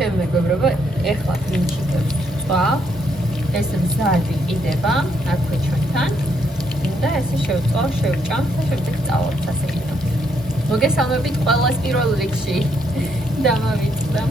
ჩემ მეგობრებო, ეხლა ბრინჩიკებს წვა. ეს მზადი ყიდება, აქვე ჩვენთან. და ესე შევწვა, შევჭამ და შემდეგ წავალთ ასე იქნება. მოგესალმებით ყველას პირველ რიგში. დამავიწყდა.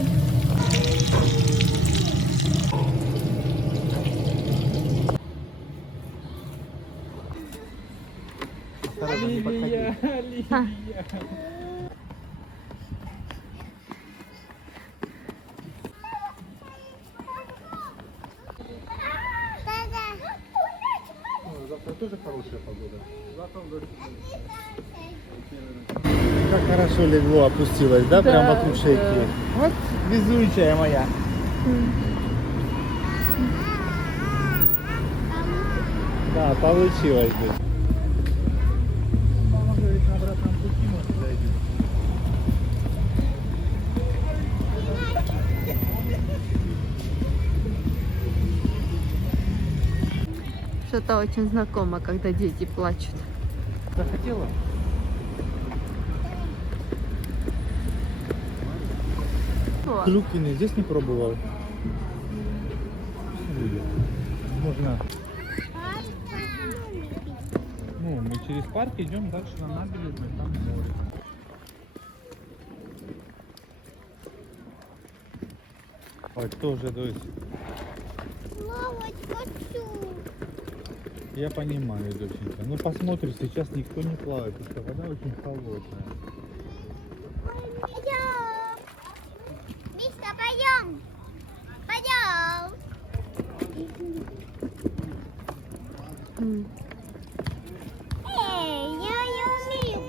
Завтра тоже хорошая погода. Завтра как хорошо легло, опустилось, да? Прям вокруг шейки. Вот везучая моя. Да, получилось бы. Мама говорит, на обратном пути может зайдет. Что-то очень знакомо, когда дети плачут. Захотела? Клюквенный здесь не пробовал. Можно. Ну, мы через парк идем дальше на набережную, там море. Ой, тоже, то есть. Я понимаю, доченька. Ну посмотришь, сейчас никто не плавает, потому что вода очень холодная. Пойдем! Мишка, пойдем! Пойдем! Эй, я умею.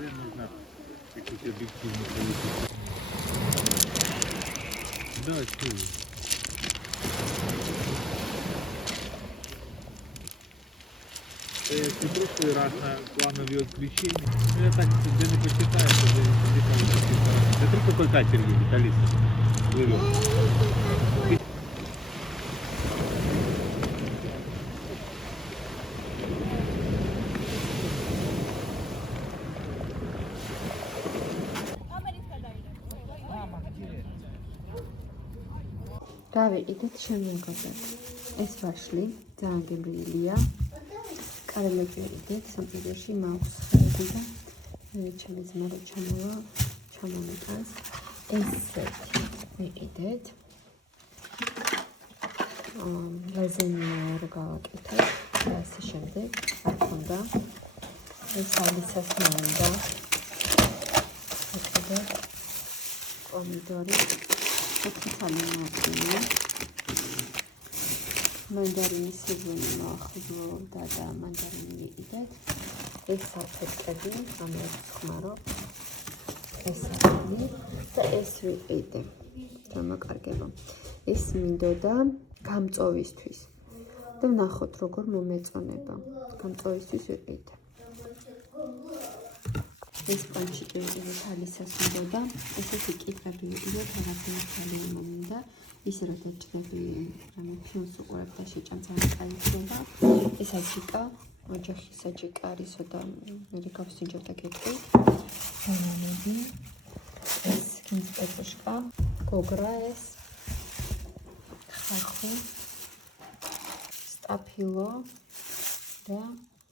Нужно какие-то объективные количества. Да, что? Я в прошлый раз на плановое отключение. Ну, я так не посчитаю, что смотри, какой катер едет, Алиса. Плывет. დავიყიდეთ შემოგაბად. ეს ვაშლი ძალიან გემრიელია. კარელები ვიყიდეთ, სამყაროში მაქვს ხარები და ჩემი ძმა რო ჩამომიტანს. ესეთი ვიყიდეთ. ლაზანია რო გავაკეთებ და ასე შემდეგ. აქ უნდა ეს ალისას მინდა. ვიყიდეთ პომიდორი. მანდარინის სეზონი მოახლოვდა და მანდარინი ვიყიდეთ. ეს საფეთქები, ამას ხმარო. ეს არის და ეს ვიყიდე. დამაკარგება. ეს მინდოდა გამწოვისთვის. და ვნახოთ როგორ მომეწონება. გამწოვისთვის ვიყიდე. ეს პანჩიკი ვიყიდეთ ალისას მინდოდა. ესეთი კითხვები ვიყიდეთ, რაღაცა ძალიან მომინდა. ისე რომ დაჭდები რამე ფილმს უყურებ და შეჭამ ძალიან წაიწება. ეს აჯიკა, ოჯახის აჯიკა არისო და მე გავსინჯებ და გეტყვი. ბანანები, ეს კინწპეწოშკა, გოგრა ეს, ხახი, სტაფილო და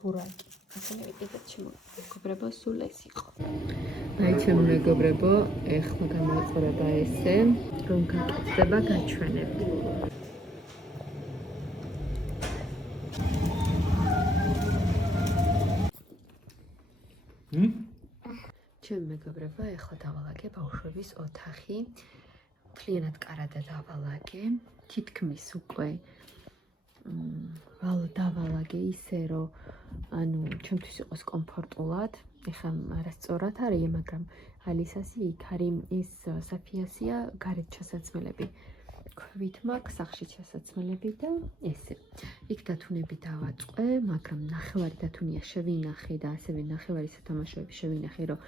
ბურაკი. ახლა ვიყიდეთ მეგობრებო, სულ ეს იყო. აი ჩემ მეგობრებო, ეხლა გამოაწყდება ესე, რომ გაკეთდება გაჩვენებთ. ჩემ მეგობრებო, ეხლა დავალაგე ბავშვების ოთახი. მთლიანად კარადა დავალაგე, თითქმის უკვე დავალაგე ისე, რომ ანუ ჩემთვის იყოს კომფორტულად. ეხლა არასწორად არის, მაგრამ ალისასი იქ არის ის საფიასია გარეთ ჩასაცმელები. ქვით მაქვს სახში ჩასაცმელები და ესე. იქ დათუნები დავაწყე, მაგრამ ნახევარი დათუნია შევინახე და ასევე ნახევარი სათამაშოები შევინახე, რომ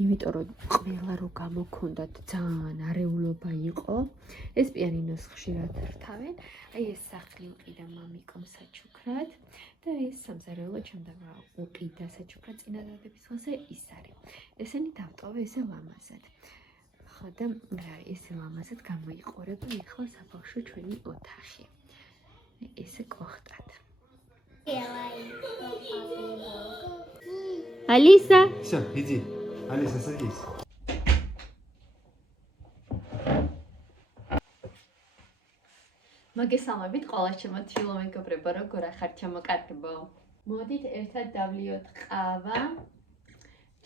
იმიტომ რომ ყველა რო გამოქონდათ ძალიან არეულობა იყო. ეს პიანინოს ხშირად რთავენ. აი ეს სახლი უყიდა მამიკომ საჩუქრად და ეს სამზარეულო ჩემდა უყიდა საჩუქრად წინადადების დღეზე ის არის. ესენი დავტოვე ესე ლამაზად. ხო და რა ესე ლამაზად გამოიყურება ახლა საბავშვო ჩვენი ოთახი. ესე კოხტად. Алиса. Все, иди. Алиса, садись. მოგესალმებით ყველა ჩემო თილო მეგობრებო, როგორ ახართ ჩემო კარგებო? მოდით ერთად დავლიოთ ყავა.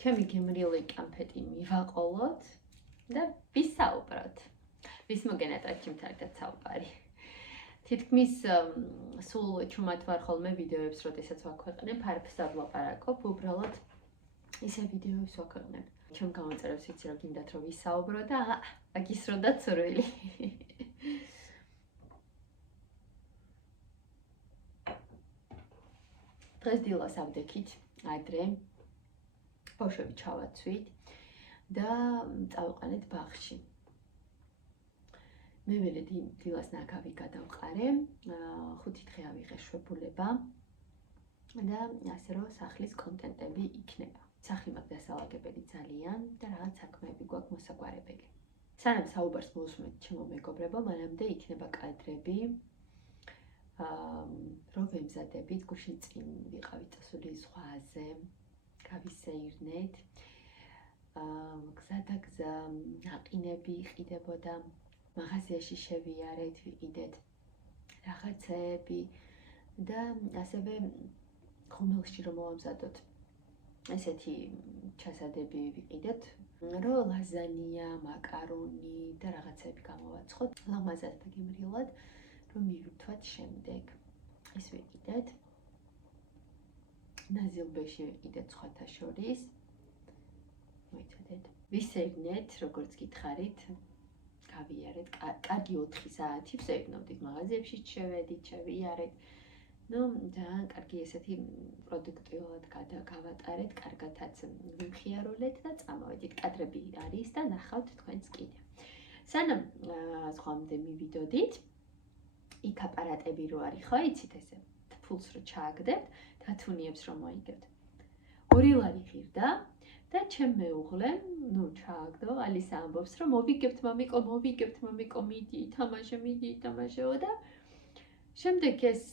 ჩემი გემრიელი კამფეტი მივაყოლოთ და ვისაუბროთ. ვის მოგენატრათ ჩემთან ერთად საუბარი. თითქმის სულ ჩუმად ვარ ხოლმე ვიდეოებს, როდესაც ვაქვეყნებ, არაფერს ვლაპარაკობ, უბრალოდ ისე ვიდეოებს ვაქვეყნებ. ჩემ გამოწერებს ვიცი რომ გინდათ რომ ვისაუბრო და აგისროდა ცურვილი. დღეს დილას ავდექით ადრე ბავშვები ჩავაცვით და წავყანეთ ბაღში. მე მერე დილას ნაკავი გადავყარე, 5 დღე ავიღე შვებულება და ასე რომ სახლის კონტენტები იქნება. სახლი მაქვს დასალაგებელი ძალიან და რაღაც საქმეები გვაქვს მოსაგვარებელი. სანამ საუბარს მოვუსმენთ ჩემო მეგობრებო, მანამდე იქნება კადრები. რო ვემზადებით, გუშინ წინ ვიყავით წასული ზღვაზე, გავისეირნეთ. გზადაგზა აყინები იყიდებოდა, მაღაზიაში შევიარეთ, ვიყიდეთ რაღაცეები და ასევე ხომელში რომ მოვამზადოთ ესეთი ჩასადები ვიყიდეთ, რომ ლაზანია, მაკარონი და რაღაცეები გამოვაცხოთ, ლამაზად და გემრიელად. რომ მივირთვათ შემდეგ. ეს ვიყიდეთ. ნაზილბეში ვიყიდეთ სხვათა შორის. მოიცადეთ. ვისეირნეთ, როგორც გითხარით. გავიარეთ. კარგი 4 საათი ვსეირნობდით მაღაზიებში, შევედით, შევიარეთ. ნუ ძალიან კარგი ესეთი პროდუქტიულად გავატარეთ, კარგათაც ვიმხიარულეთ და წამოვედით. კადრები არის და ნახავთ თქვენც კიდე. სანამ ზღვამდე მივიდოდით, იქ აპარატები რო არის, ხო იცით ესე? ფულს რო ჩააგდებთ, დათუნიებს რომ მოიგებთ. 2 ლარი ღირდა და ჩემ მეუღლემ, ნუ ჩააგდო, ალისა ამბობს რომ მოვიგებთ მამიკო, მიდი, ითამაშეო და შემდეგ ეს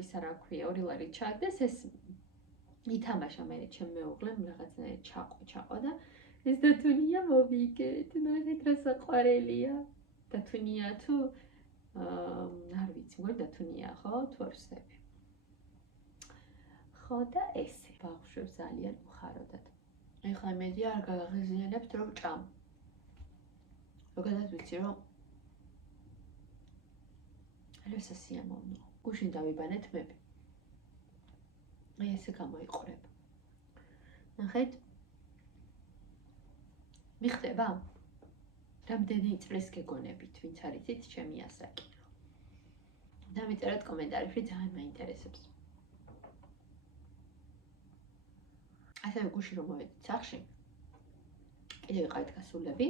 ისა რა ქვია, 2 ლარი ჩააგდეს, ეს ითამაშა მე ჩემ მეუღლემ რაღაცნაირად ჩაყო და ეს დათუნია მოვიგეთ, ნახეთ რა საყვარელია. დათუნია თუ არ ვიცი, მგონი დათუნია, ხო? თუ არ ვსწრები. ხო და ესე, ბავშვებს ძალიან უხაროდათ. ეხლა მედი არ გაგაღიზიანებთ რომ ჭამ. ზოგადად ვიცი რომ ალესა სიამოვნო. გუშინ დავიბანეთ მები. აი ესე გამოიყურება. ნახეთ. მიხდება? რამდენი წლის გეგონებით, ვინც არიცით, ჩემი ასაკი. დამიწერეთ კომენტარებში, ძალიან მაინტერესებს. ასევე გუშინ რომ მოვედით სახლში, კიდევ ვიყავით გასულები,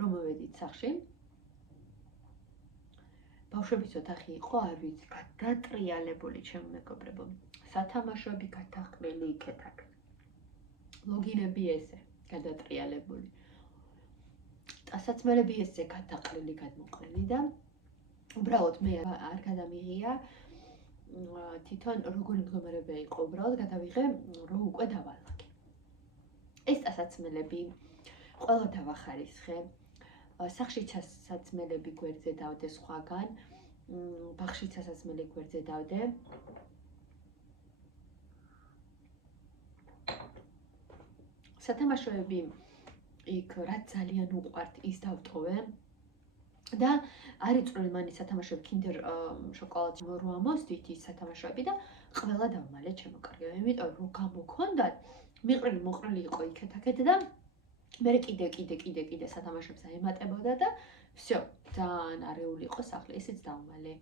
რომ მოვედით სახლში, ბავშვების ოთახი იყო, არ ვიცი, გადატრიალებული ჩემო მეგობრებო. სათამაშოები გადაყრილი იქეთ-აქ. ლოგინები ესე, გადატრიალებული. დასაცმელები ესე გადაყრილი, გადმოყრილი და უბრალოდ მე არ გადამიღია თვითონ როგორი მდგომარეობა იყო, უბრალოდ გადავიღე რომ უკვე დავალაგე. ეს დასაცმელები ყველა დავახარისხე. სახლში სასაცმელები გვერდზე დავდე სხვაგან, ბაღში სასაცმელი გვერდზე დავდე. სათამაშოები იქ რაც ძალიან უყვართ ის დავტოვე და არ იწვრილ მანი სათამაშოები Kinder შოკოლადში რო ამოსდით ის სათამაშოები და ყველა დავმალე ჩემო კარგებო, იმიტომ რომ გამოქონდათ მიყრილი მოყრილი იყო იქეთ-აქეთ და მე კიდე სათამაშოებს აემატებოდა და всё, ძალიან არეული იყო სახლი, ესეც დავმალე,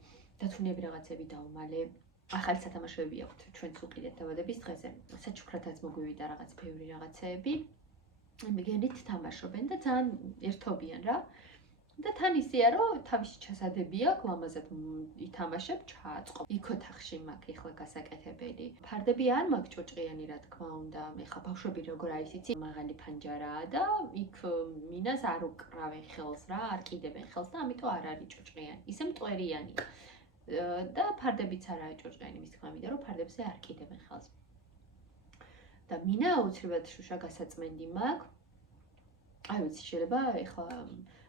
დათუნები რაღაცები დავმალე. ახალი სათამაშოები აქვთ ჩვენც უყიდეთ დაბადების დღეზე. საჩუქრათაც მოგვივიდა რაღაც ბევრი რაღაცეები. იმიგენით თამაშობენ და ძალიან ერთობიან რა. და თან ისეა რომ თავისი ჩასადები აქვს, ლამაზად ითამაშებ, ჩააწყო. იქ ოთახში მაქვს ეხლა გასაკეთებელი. ფარდები არ მაქვს ჭუჭყიანი რა თქმა უნდა. ეხლა ბავშვები როგორ არის იცი, მაღალი ფანჯარაა და იქ მინას არ უკრავენ ხელს რა, არ კიდებენ ხელს და ამიტომ არ არის ჭუჭყიანი. ისე მტვერიანია. და ფარდებიც არ არის ჭუჭყიანი, მის თქმა მინდა რომ ფარდებზე არ კიდებენ ხელს. და მინა აუცილებლად შუშა გასაწმენდი მაქვს. აი ვიცი შეიძლება ეხლა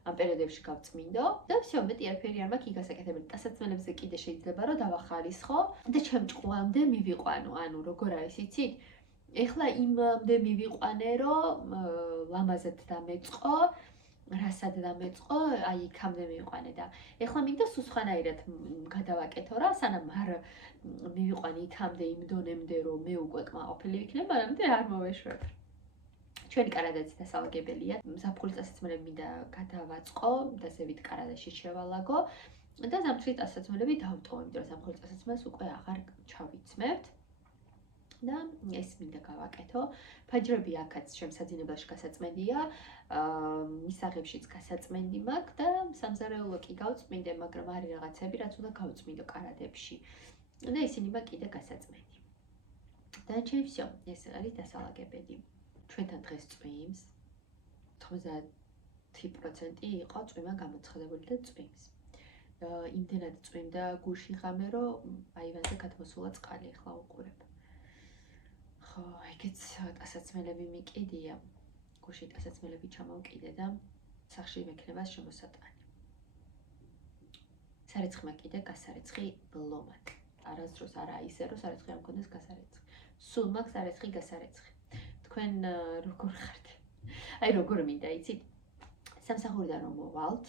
ამ პერიოდებში გავწმინდო და всё მეტი არაფერი არ მაქვს იგასაკეთებელი. დასაცმელებზე კიდე შეიძლება რომ დავახალისხო და ჩემ ჭყუამდე მივიყვანო. ანუ როგორ არის იცით? ეხლა იმამდე მივიყვანე რომ ლამაზად დამეწყო, რასად დამეწყო, აი იქამდე მივიყვანე და ეხლა მინდა სულ სხვანაირად გადავაკეთო რა, სანამ არ მივიყვანე იქამდე იმ დონემდე რომ მე უკვე კმაყოფილი ვიქნებ, მანამდე არ მოვეშვებ. ჩვენი კარადაცი დასალაგებელია. ზაფხულის დასაცმელები მინდა გადავაწყო და ზევით კარადაში შევალაგო და ზამთრის დასაცმელები დავტოვო, იმიტომ რომ ზაფხულის დასაცმელს უკვე აღარ ჩავიცმევთ. და ეს მინდა გავაკეთო. ფაჯრები აქაც შემსაძინებელში გასაწმენდია, მისაღებშიც გასაწმენდი მაქვს და სამზარეულო კი გავწმინდე, მაგრამ არის რაღაცები, რაც უნდა გავწმინდო კარადებში. და ისინი მაქვს კიდე გასაწმენდი. და ჩემ всё, ეს არის დასალაგებელი. ჩვენთან დღეს წვიმს 90% იყო წვიმა გამოცხადებული და წვიმს. იმდენად წვიმდა გუში ღამე, რომ აივანზე გადმოსულა წყალი, ახლა უყურებ. ხო, ეგეც დასაცმელები მიყიდია. გუში დასაცმელები ჩამოვკიდე და სახში მექნება შემოსატანი. სარეცხი მაკიდე გასარეცხი ბლომად. არასდროს არა ისე, რომ სარეცხი არ მქონდეს გასარეცხი. სულ მაქვს სარეცხი გასარეცხი. თქვენ როგორ ხართ? აი როგორ მინდა იცით? სამსახურიდან რომ მოვალთ,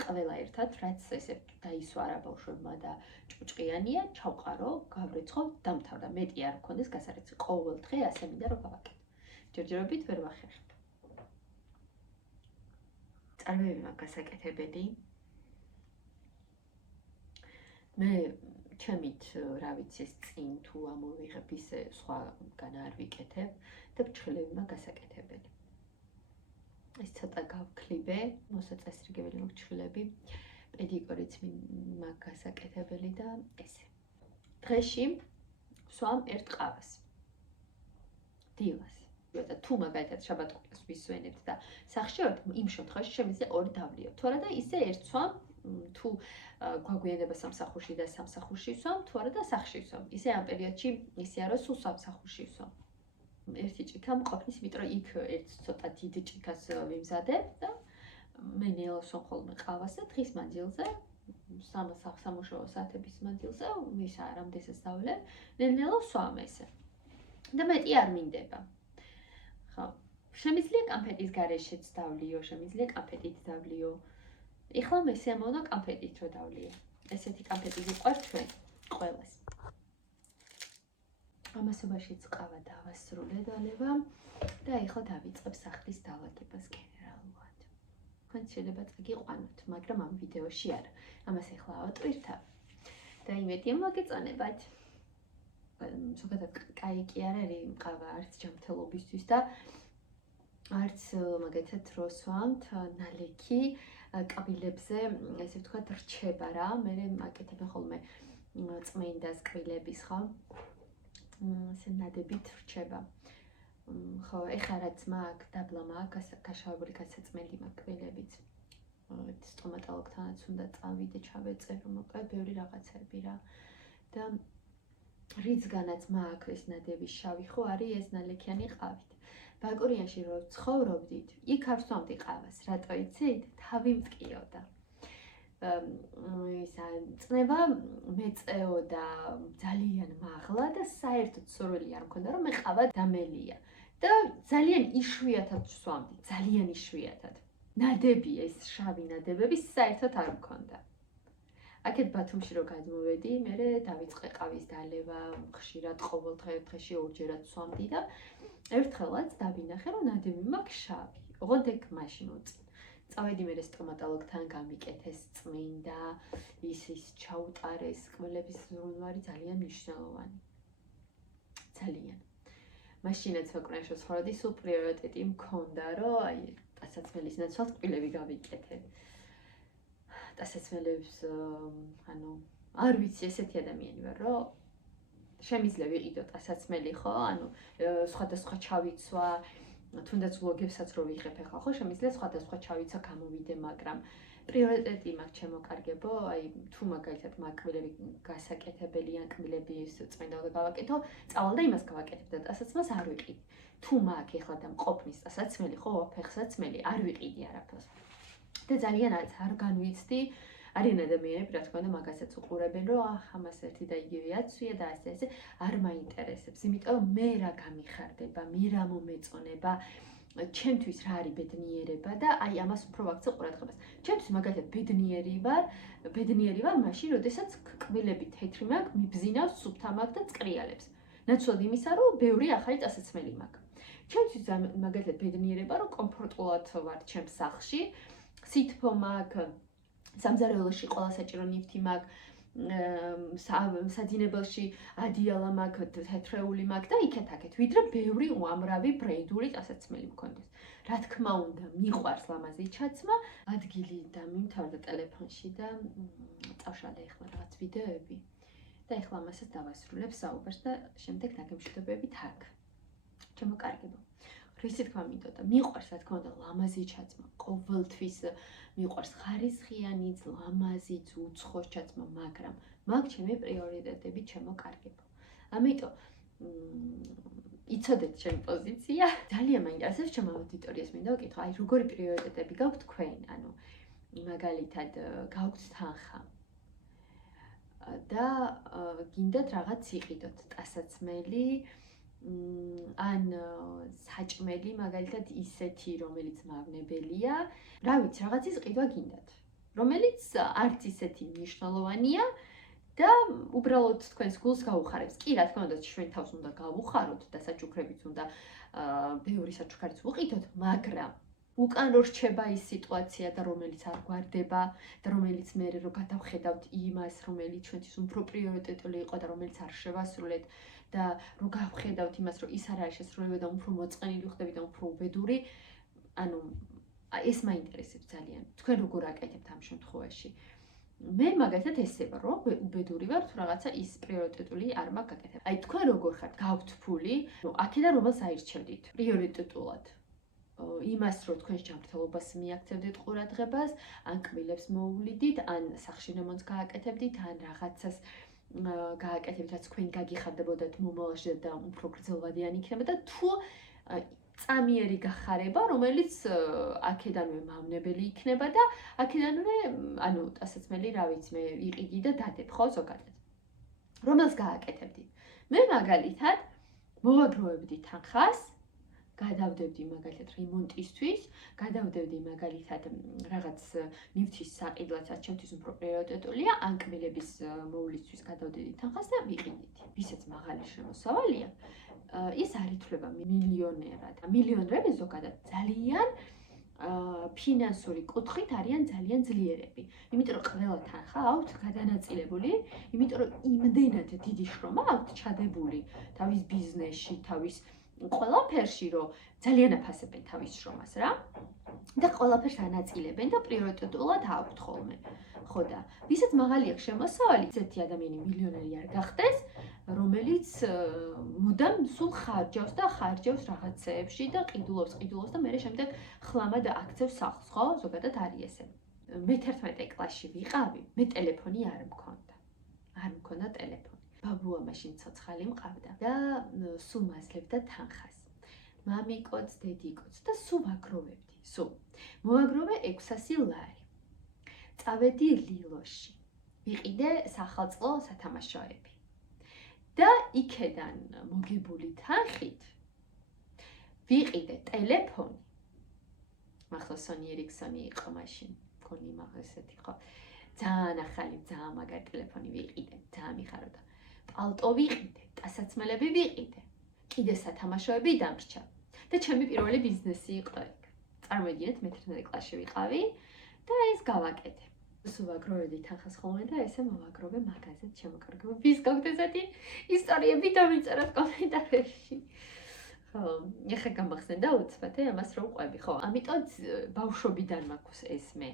ყველა ერთად, რაც ესე დაისვარა ბავშვებმა და ჭუჭყიანია, ჩავყარო, გავრეცხო, დამთავრდა. მეტი არ მქონდეს გასარეცხი. ყოველ დღე ასე მინდა რომ გავაკეთო. ჯერჯერობით ვერ ვახერხებ. წარმოები მაქვს გასაკეთებელი. მე ჩემით რა ვიცი ეს წინ თუ ამოვიღებ ისე სხვაგან არ ვიკეთებ და ფრჩხილები მაქვს გასაკეთებელი. ეს ცოტა გავქლიბე, მოსაწესრიგებელი მაქვს ფრჩხილები, პედიკურიც მაქვს გასაკეთებელი და ესე. დღეში ვსვამ ერთ ყავას. დილას. და თუ მაგალითად შაბათ-კვირას ვისვენებთ და სახში ვართ, იმ შემთხვევაში შემიძლია ორი დავლიოთ. თორე და ისე ერთ ვსვამ თუ გვაგვიანდება სამსახურში და სამსახურში ვსვამ, თუ არა და სახში ვსვამ. ისე ამ პერიოდში ისეა რომ სულ სამსახურში ვსვამ. ერთი ჭიქა მყოფნის, იმიტომ რომ იქ ერთ ცოტა დიდ ჭიქას ვიმზადებ და მე ნელავს ვსვამ ხოლმე ყავას და დღის მანძილზე სამუშაო საათების მანძილზე ვის არამდესაც დავლებ, ნელ-ნელა ვსვამ ესე. და მეტი არ მინდება. ხო, შემიძლია კამფეტის გარეშეც დავლიო, შემიძლია კამფეტით დავლიო. ეხლა მე შემოვნა კამფეტით რო დავლიო. ესეთი კამფეტი გიყვართ ჩვენ ყველას. ამასობაშიც ყავა დავასრულე დალევა და ეხლა დავიწყებ სახლის დალაგებას გენერალურად. თქვენ შეიძლება წაგიყვანოთ, მაგრამ ამ ვიდეოში არა. ამას ეხლა ავატვირთავ და იმედია მოგეწონებათ. ზოგადად კაი კი არ არის ყავა არც ჯანმრთელობისთვის და არც მაგალითად დროს ვამთ ნალექი კბილებზე, ესე ვთქვათ, რჩება რა. მე აკეთებ ხოლმე წმენდას კბილების ხო? ესე ნადებით რჩება. ხო, ეხლა რაც მაქვს, დაბლა მაქვს, გაშავებული გასაწმენდი მაქვს კბილებიც. სტომატოლოგთანაც უნდა წავიდე, ჩავეწერო, მოკლედ ბევრი რაღაცები რა. და რიცგანაც მაქვს ეს ნადები შავი ხო არის ეს ნალექიანი ყავით. ბაკურიანში რო ცხოვრობდით, იქ არ ვსვამდი ყავას, რატო იცით? თავი მტკიოდა. ისა წნება მეწეოდა ძალიან მაღლა და საერთოდ სურვილი არ მქონდა რომ მე ყავა დამელია და ძალიან იშვიათად ვსვამდი, ძალიან იშვიათად. ნადები ეს შავი ნადებები საერთოდ არ მქონდა. აქეთ ბათუმში რო გადმოვედი, მე დავიწყე ყავის დალევა, ხშირად ყოველ დღეში ორჯერად ვსვამდი და ერთხელაც დავინახე რომ ნადები მაქვს შავი. ოღონდ ეგ მაშინ უწინ. წავედი მე სტომატოლოგთან გამიკეთეს წმინდა, ის ჩაუტარეს კბილების ზრუნვარი ძალიან მნიშვნელოვანი. ძალიან. მაშინაც ვაკრენშო ცხოვრობდი, სულ პრიორიტეტი მქონდა, რომ აი ტანსაცმელის ნაცვლად კბილები გავიკეთე. ტანსაცმელებს ანუ არ ვიცი ესეთი ადამიანი ვარ, რომ შემიძლია ვიყიდო ტანსაცმელი, ხო? ანუ სხვადასხვა ჩავიცვა, თუნდაც ვლოგებსაც რო ვიღებ ახლა, ხო, შემიძლია სხვადასხვა ჩავიცვა, გამოვიდე, მაგრამ პრიორიტეტი მაქვს ჩემო კარგებო, აი თუ მაგალითად მაკბილები გასაკეთებელი ან კბილები წმინდა უნდა გავაკეთო, წავალ და იმას გავაკეთებ და ტანსაცმელს არ ვიყიდი. თუ მაქვს ახლა და მყოფნის ტანსაცმელი, ხო, ფეხსაცმელი, არ ვიყიდი არაფერს. და ძალიან არ განვიცდი, არიან ადამიანები, რა თქმა უნდა, მაგასაც უყურებენ, რომ ამას ერთი და იგივე აცვია და ასე არ მაინტერესებს, იმიტომ მე რა გამიხარდება, მე რა მომეწონება, ჩემთვის რა არის ბედნიერება და აი ამას უფრო ვაქცევ ყურადღებას. ჩემთვის მაგალითად ბედნიერი ვარ მაშინ, როდესაც კბილები თეთრი მაქვს, მიბზინავს, სუფთა მაქვს და წკრიალებს. ნაცვლად იმისა, რომ ბევრი ახალი ტანსაცმელი მაქვს. ჩემთვის მაგალითად ბედნიერება, რომ კომფორტულად ვარ ჩემს სახლში, სითბო მაქვს, სამზარეულოში ყველა საჭირო ნივთი მაქვს, საძინებელში ადიალა მაქვს, თეთრეული მაქვს და იქეთ-აქეთ, ვიდრე ბევრი უამრავი ბრენდული ტანსაცმელი მქონდეს. რა თქმა უნდა, მიყვარს ლამაზი ჩაცმა, ადგილი დამიმთავრდა ტელეფონში და წავშალე ახლა რაღაც ვიდეოები და ახლა ამასაც დავასრულებ საუბარს და შემდეგ დაგემშვიდობებით აქ. ჩემო კარგებო. რისი თქმა მინდოდა, მიყვარს რა თქმა უნდა ლამაზი ჩაცმა, ყოველთვის მიყვარს ხარისხიანი, ლამაზი, უცხოს ჩაცმა, მაგრამ მაქვს ჩემი პრიორიტეტები, ჩემო კარგებო. ამიტომ იცოდეთ ჩემი პოზიცია. ძალიან მაინტერესებს ჩემო აუდიტორიას მინდა ვკითხო, აი როგორი პრიორიტეტები გაქვთ თქვენ, ანუ მაგალითად გაქვთ თანხა და გინდათ რაღაც იყიდოთ ტანსაცმელი ან საჭმელი მაგალითად ისეთი, რომელიც მავნებელია, რა ვიცი, რაღაცის ყიდვა გინდათ, რომელიც არც ისეთი მნიშვნელოვანია და უბრალოდ თქვენს გულს გაუხარებს. კი, რა თქმა უნდა, ჩვენ თავს უნდა გავუხაროთ და საჩუქრებიც უნდა ბევრი საჩუქარიც ვუყიდოთ, მაგრამ უკან რო რჩება ის სიტუაცია და რომელიც არ გვარდება და რომელიც მე რო გადავხედავთ იმას, რომელიც ჩვენთვის უფრო პრიორიტეტული იყო და რომელიც არ შევასრულეთ და რო გავხედავთ იმას, რომ ის არ არის შესრულებული და უფრო მოწყენილი ხდები და უფრო უბედური, ანუ ეს მაინტერესებს ძალიან. თქვენ როგორ აკეთებთ ამ შემთხვევაში? მე მაგალითად ესე ვარ, რომ უბედური ვარ თუ რაღაცა ის პრიორიტეტული არ მაქვს გაკეთება. აი თქვენ როგორ ხართ? გაქვთ ფული, აქედან რომელს აირჩევდით პრიორიტეტულად? იმას, რომ თქვენს ჯანმრთელობას მიაქცევდით ყურადღებას, ან კბილებს მოუვლიდით, ან სახლში რემონტს გააკეთებდით, ან რაღაცას გააკეთებთ, რაც თქვენ გაგიხარდებოდათ მომავალში და უფრო გრძელვადიანი იქნება და თუ წამიერი გახარება, რომელიც აქედანვე მავნებელი იქნება და აქედანვე, ანუ ტანსაცმელი, რა ვიცი, მე იყიდი და დადებ, ხო, ზოგადად. რომელს გააკეთებდით? მე მაგალითად მოვაგროვებდი თანხას, გადავდებდი მაგალითად რემონტისთვის, გადავდებდი მაგალითად რაღაც ნივთის საყიდლაცაც ჩემთვის უფრო პრიორიტეტულია, ან კბილების მოვლისთვის გადავდებდი თანხას და ვიყიდით. ვისაც მაღალი შემოსავალია, ის არ ითვლება მილიონერად. მილიონერები ზოგადად ძალიან ფინანსური კუთხით არიან ძალიან ძლიერები. იმიტომ რომ ყველა თანხა აქვთ გადანაწილებული, იმიტომ რომ იმდენად დიდი შრომა აქვთ ჩადებული თავის ბიზნესში, თავის ყველაფერში, რომ ძალიან აფასებენ თავის შრომას რა. და ყველაფერს ანაწილებენ და პრიორიტეტულად აქვთ ხოლმე. ხო და ვისაც მაღალი აქვს შემოსავალი, ესეთი ადამიანი მილიონერი არ გახდეს, რომელიც მუდამ სულ ხარჯავს და ხარჯავს რაღაცეებში და ყიდულობს და მე შემდეგ ხლამად აქცევს სახლს, ხო? ზოგადად არის ესე. მე 11 კლასში ვიყავი, მე ტელეფონი არ მქონდა. არ მქონდა ტელეფონი. ბაბუა მაშინ ცოცხალი მყავდა და სულ მაძლევდა თანხას. მამიკოც, დედიკოც და სულ ვაგროვებდი, სულ. მოვაგროვე 600 ლარი. წავედი ლილოში. ვიყიდე სახალწლო სათამაშოები. და იქედან მოგებული თანხით ვიყიდე ტელეფონი. მახლა Sony Ericsson იყო მაშინ, მგონი მაგას ესეთი ხო. ძალიან ახალი, ძალიან მაგარი ტელეფონი ვიყიდე, ძალიან მიხაროდა. პალტო ვიყიდე, ტანსაცმელები ვიყიდე. კიდე სათამაშოები დამრჩა. და ჩემი პირველი ბიზნესი იყო ეგ. წარმოიდგინეთ, მე 11 კლასში ვიყავი და ეს გავაკეთე. სულ ვაგროვებდი თანხას ხოლმე და ესე მოვაგროვე მაგაზეთ შემოკარგო. ვის გაქვთ ესეთი ისტორიები დავიწეროთ კომენტარებში. ხო, ეხა გამახსენდა უცბათე ამას რომ ყვები, ხო? ამიტომ ბავშვობიდან მაქვს ეს მე.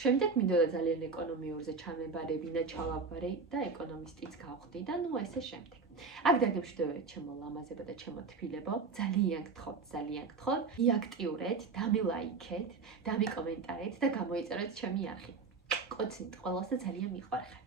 შემდეგ მინდოდა ძალიან ეკონომიურზე ჩამებარებინა, ჩავაბარე და ეკონომისტიც გავხდი და ნუ ესე შემდეგ. აქ დაგემშვიდობებით ჩემო ლამაზებო და ჩემო თბილებო, ძალიან გთხოვთ, იაქტიურეთ, დამილაიქეთ, დამიკომენტარეთ და გამოიწერეთ ჩემი არხი. კოცნით ყველას და ძალიან მიყვარხართ.